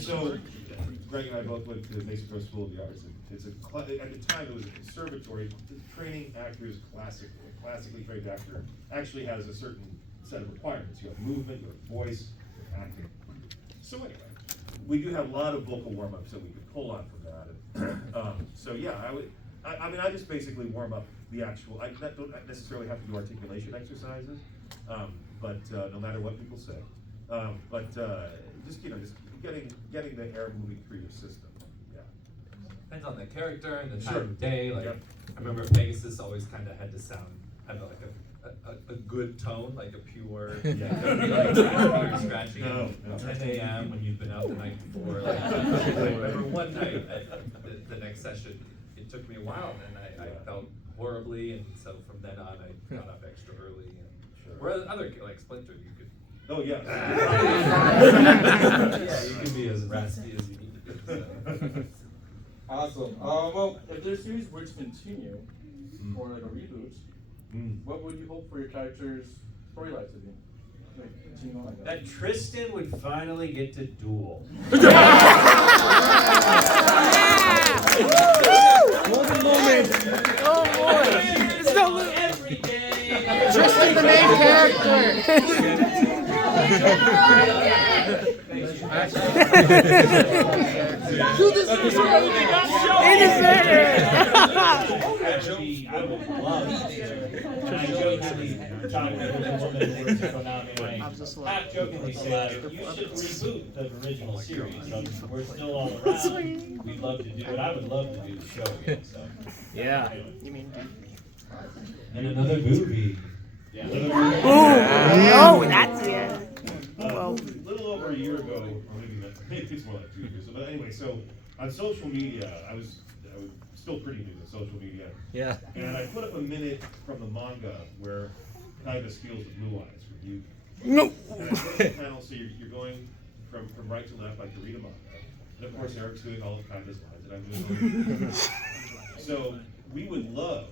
So, Greg and I both went to the Mason Grove School of the Arts. It's at the time it was a conservatory. Training actors classically trained actor actually has a certain set of requirements. You have movement, you have voice, acting. So anyway, we do have a lot of vocal warm-ups that we could pull on from that. So yeah, I mean, I just basically warm up the actual. I don't necessarily have to do articulation exercises, but no matter what people say, just getting the air moving through your system. Yeah. Depends on the character and the time Sure. of day. Like Yep. I remember Pegasus always kind of had to have like a good tone, like a pure. Yeah. Like scratching No, at no. 10 a.m. when you've been out the night before. Like, I remember one night at the next session, it took me a while, and I felt horribly, and so from then on, I got up extra early. And Sure. whereas other like Splinter, you could. Oh yeah. Yeah, you can be as raspy as you need to be. So. Awesome. Well, if their series were to continue, or like a reboot, what would you hope for your character's storyline to be? Like, continue on like That Tristan would finally get to duel. What a moment! Oh boy! It's no Every day. Tristan, the main character. Do this. Actually, I would love to. And I jokingly, John Nicholson works for Konami, and I half jokingly say, you should reboot the original series. We're still all around. We'd love to do it. I would love to do the show again. So. Yeah. And another movie. Yeah. Oh, that's it. A little over a year ago, or maybe it's more like 2 years. But anyway, so on social media, I was still pretty new to social media. Yeah. And I put up a minute from the manga where Kaiba steals the blue eyes from Yugioh. No. And I put up a panel, so you're going from right to left like to read a manga. And of course, Eric's doing all of Kaiba's lines, and I'm doing all So we would love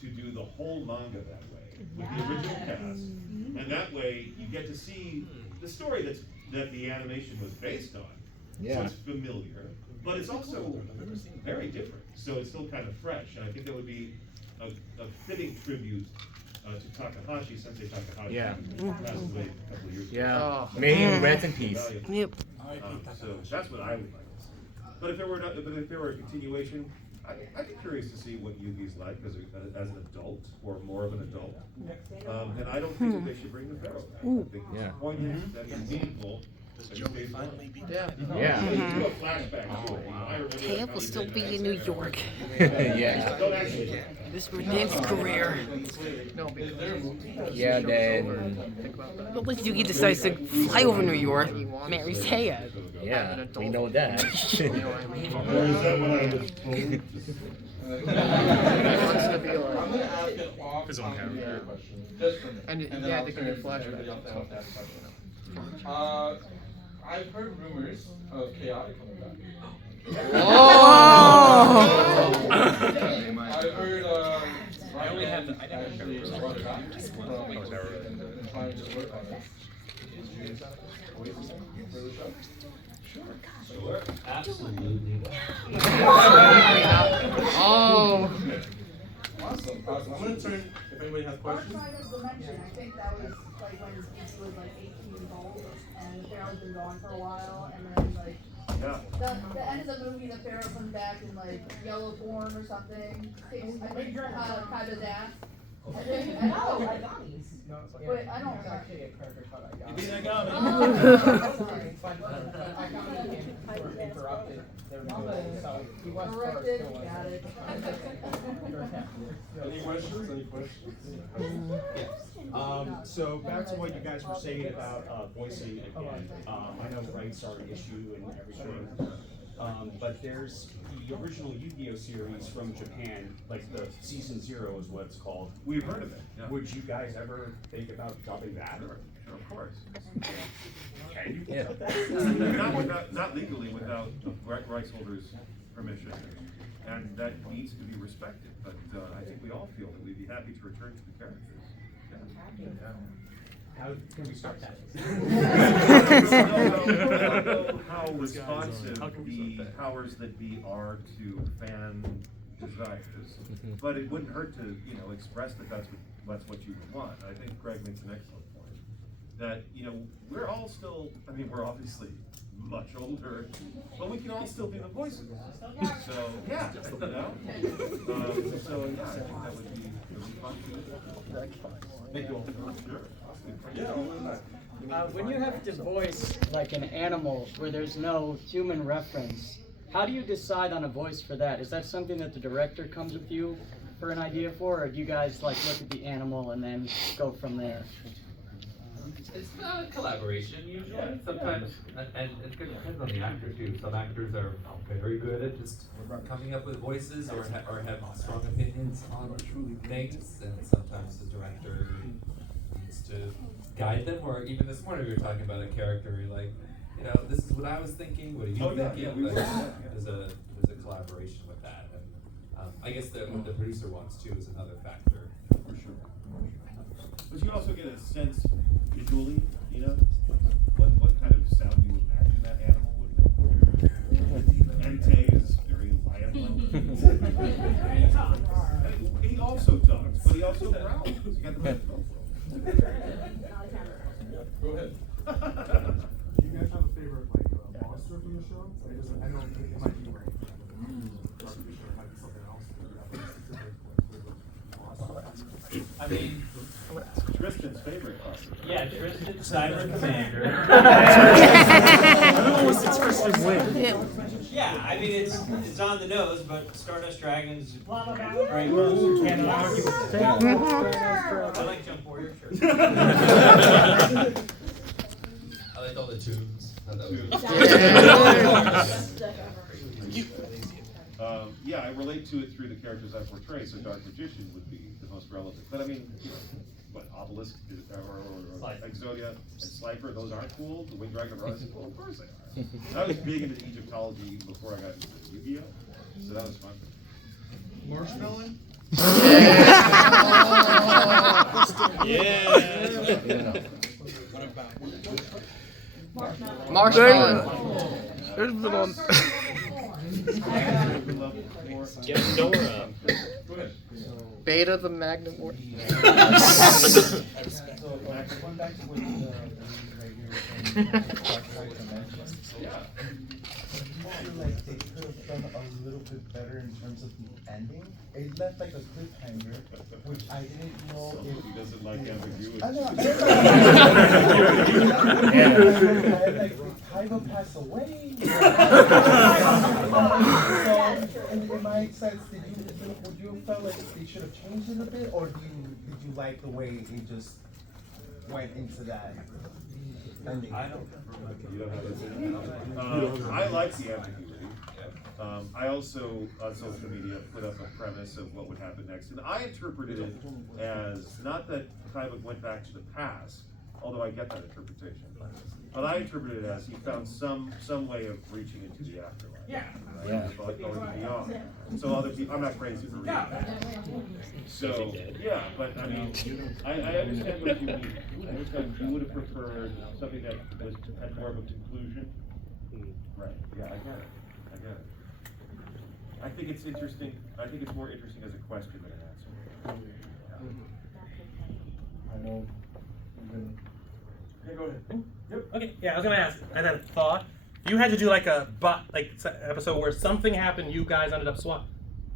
to do the whole manga that way, with the original cast. And that way, you get to see the story that the animation was based on. Yeah. So it's familiar, but it's also very different. So it's still kind of fresh, and I think that would be a fitting tribute to Takahashi, Sensei Takahashi. Yeah. Who passed away a couple of years ago. Yeah. May he rest in peace. Yep. So that's what I would like to see. But if there were a continuation, I'd be curious to see what Yugi's like as an adult, or more of an adult. And I don't think that they should bring the Pharaoh back. I think Yeah. the point is that he's meaningful. Yeah. Do a flashback to it. I remember Tail how will he still did be that. in New York. Yeah. Don't actually. This was his career. Yeah, then. But when Yugi decides to fly over New York, marries Heya. Yeah, we know that. Or is that what I was told? I'm gonna ask an off-topic question. Just for me. And then yeah, I'll they can turn do flashbacks. everybody else to ask that question. I've heard rumors of Chaotic coming back. Oh! I've heard I only have actually brought it back and trying to work on it. Is you always for the show? Sure. Absolutely. Oh! Awesome. I'm gonna turn if anybody has questions. Outside of Dimension, I think that was like when he was like 18 years old, and the Pharaoh's been gone for a while, and then like the end of the movie, the Pharaoh comes back in like yellow form or something. Takes, I think Kaiba's ass. I think, I know. Wait, I don't. actually a character called You mean Agami. Agami? Sorry, but Agami were interrupted their movie, so he was first. Corrected. Still was. Got it. Any questions? Any questions? So back to what you guys were saying about voicing again. I know rights are an issue and everything. But there's the original Yu-Gi-Oh series from Japan, like the season 0 is what it's called. We've heard of it. Yeah. Would you guys ever think about dubbing that? Sure, of course. Can you Yeah. dub that? Not legally without the rights holder's permission, and that needs to be respected. But I think we all feel that we'd be happy to return to the characters. Yeah. How can we start that? I don't know how responsive the powers that be are to fan desires, but it wouldn't hurt to, express that that's what you would want. I think Greg makes an excellent point. That, we're all still, we're obviously much older, but we can all still be the voices. So, yeah, so, I think that would be fun to do. Thank you all. Sure. When you have to voice like an animal where there's no human reference, how do you decide on a voice for that? Is that something that the director comes with you for an idea for, or do you guys like look at the animal and then go from there? It's not a collaboration usually. Sometimes, and it depends on the actor too. Some actors are very good at just coming up with voices or have strong opinions on things, and sometimes the director needs to guide them. Or even this morning we were talking about a character. You're like, this is what I was thinking. What are you thinking? There's a collaboration with that, and I guess what the producer wants too is another factor. For sure. But you also get a sense visually, what kind of sound you imagine that animal would make. Entei is very lion-like. He also talks, but he also growls. You got the best vocal. Go ahead. Do you guys have a favorite monster from the show? I know it might be like Darkfish or it might be something else. Tristan's favorite monster. Yeah, Tristan, Cyber Commander. What's the Tristan win? Yeah, it's on the nose, but Stardust Dragons great Can't argue with I like Jump Warrior, sure. I liked all the tunes. Yeah, I relate to it through the characters I portray, so Dark Magician would be the most relevant. But Obelisk or Exodia and Slifer, those aren't cool. The Winged Dragon are cool. Of course they are. I was big into Egyptology before I got into Yugioh, so that was fun. Marshmallow? Yeah. What about Marshmallow. There's the one. Dora. Go ahead. Beta the Magnum War. Going back to what right here and Yeah. I feel like they could have done a little bit better in terms of the ending. It left like a cliffhanger, which I didn't know if Somebody doesn't like ambiguity. I know. Like, did Kaiba pass away? So, in my sense, would you feel like they should have changed it a bit, or did you like the way it just went into that ending? I don't I like the ambiguity. I also, on social media, put up a premise of what would happen next, and I interpreted it as not that Kaiba went back to the past, although I get that interpretation, but I interpreted it as he found some way of reaching into the afterlife. Going beyond. So other people, I'm not crazy for reading that. So, yeah, but I understand what you mean. I understand you would have preferred something that had more of a conclusion. Right, yeah, I get it. I think it's interesting. I think it's more interesting as a question than an answer. I know. Yeah, go ahead. Yep. Okay. Yeah, I was gonna ask. I had a thought. You had to do like a episode where something happened. You guys ended up swapping.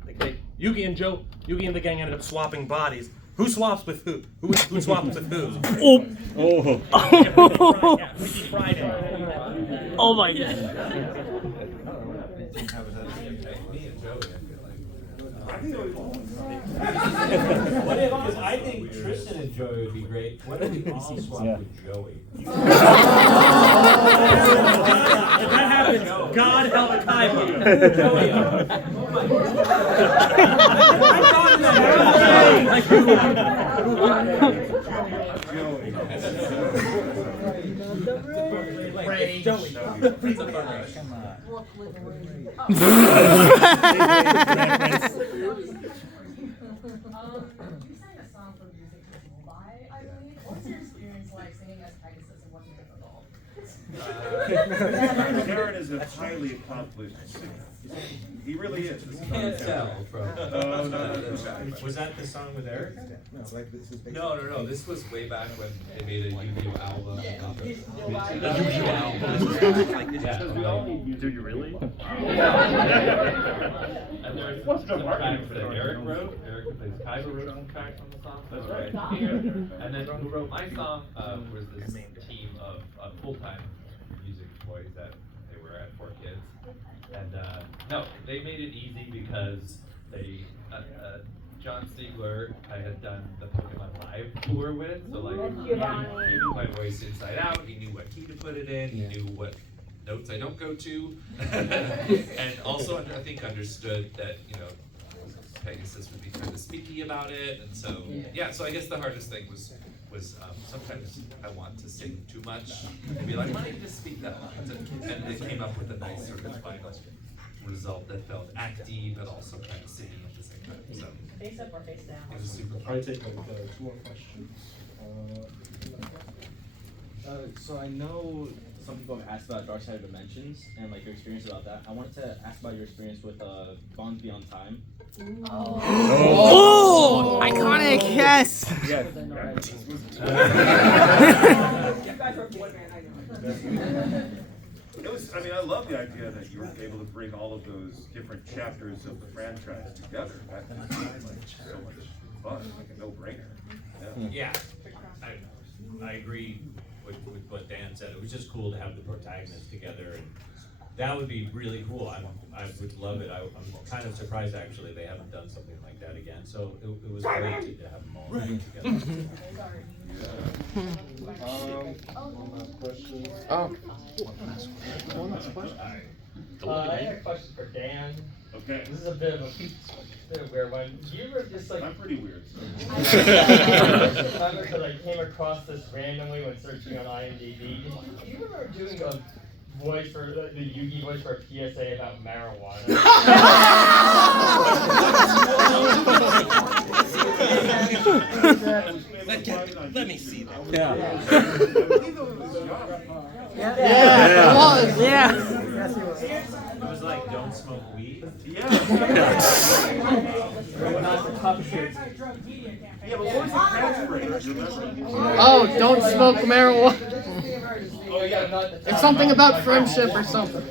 Like Yugi and the gang ended up swapping bodies. Who swaps with who? Who swaps with who? Oh. Yeah, Freaky Friday. Oh my God. Me and Joey, I feel like. What if, because I think Tristan and Joey would be great. What if we all swap with Joey? If that happens, God help Kaiba. Joey, I thought of that. Ray, Joey. Come on. You sang a song for Music Festival by, I believe. What's your experience like as Pegasus, it wasn't difficult. Darren is a highly accomplished singer. He really is. You can't tell from. No. Was that the song with Eric? No. This was way back when they made a Yugioh album. A Yugioh album. Do you really? And there's some tracks that Eric wrote. Eric who plays Kaiba wrote some tracks on the song. That's right. And then who wrote my song was this team of full-time music boys that they were at 4 Kids. And no, they made it easy because they John Siegler I had done the Pokemon Live tour with, so like he knew my voice inside out. He knew what key to put it in. He knew what notes I don't go to, and also I think understood that Pegasus would be kind of speaky about it, and so so I guess the hardest thing was sometimes I want to sing too much and be like, why don't you just speak that much? And they came up with a nice sort of final result that felt acty but also kind of singing at the same time. So Face up or face down? it was super I'll fun. take like 2 more questions. So I know some people have asked about Dark Side of Dimensions and like your experience about that. I wanted to ask about your experience with Bonds Beyond Time. Oh, iconic, yes. Yes. You guys are boy band, I know. It was, I love the idea that you were able to bring all of those different chapters of the franchise together. That seemed like so much fun, like a no-brainer. Yeah, I agree with what Dan said. It was just cool to have the protagonists together, and that would be really cool. I would love it. I'm kind of surprised actually they haven't done something like that again. So it was great to have them all together. One last question. One last question. I have a question for Dan. Okay. This is a bit of a weird one. You were just like. I'm pretty weird. I remember because I came across this randomly when searching on IMDb. Do you remember doing a voice for the Yugi voice for a PSA about marijuana? Let me see that. Yeah. It was, yeah. It was like, don't smoke weed? Yeah, but what was the catchphrase? Remember? Oh, don't smoke marijuana. It's something about friendship or something.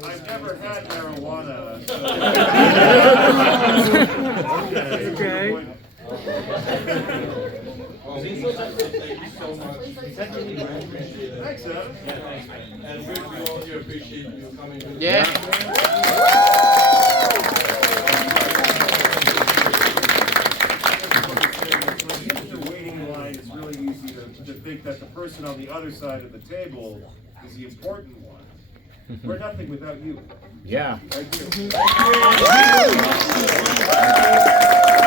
I've never had marijuana. Okay. Thank you so much. Thanks, Adam. And we all here appreciate you coming. Yeah. The waiting line is really easy to think that the person on the other side of the table is the important one. We're nothing without you. Yeah. Thank you. Thank you.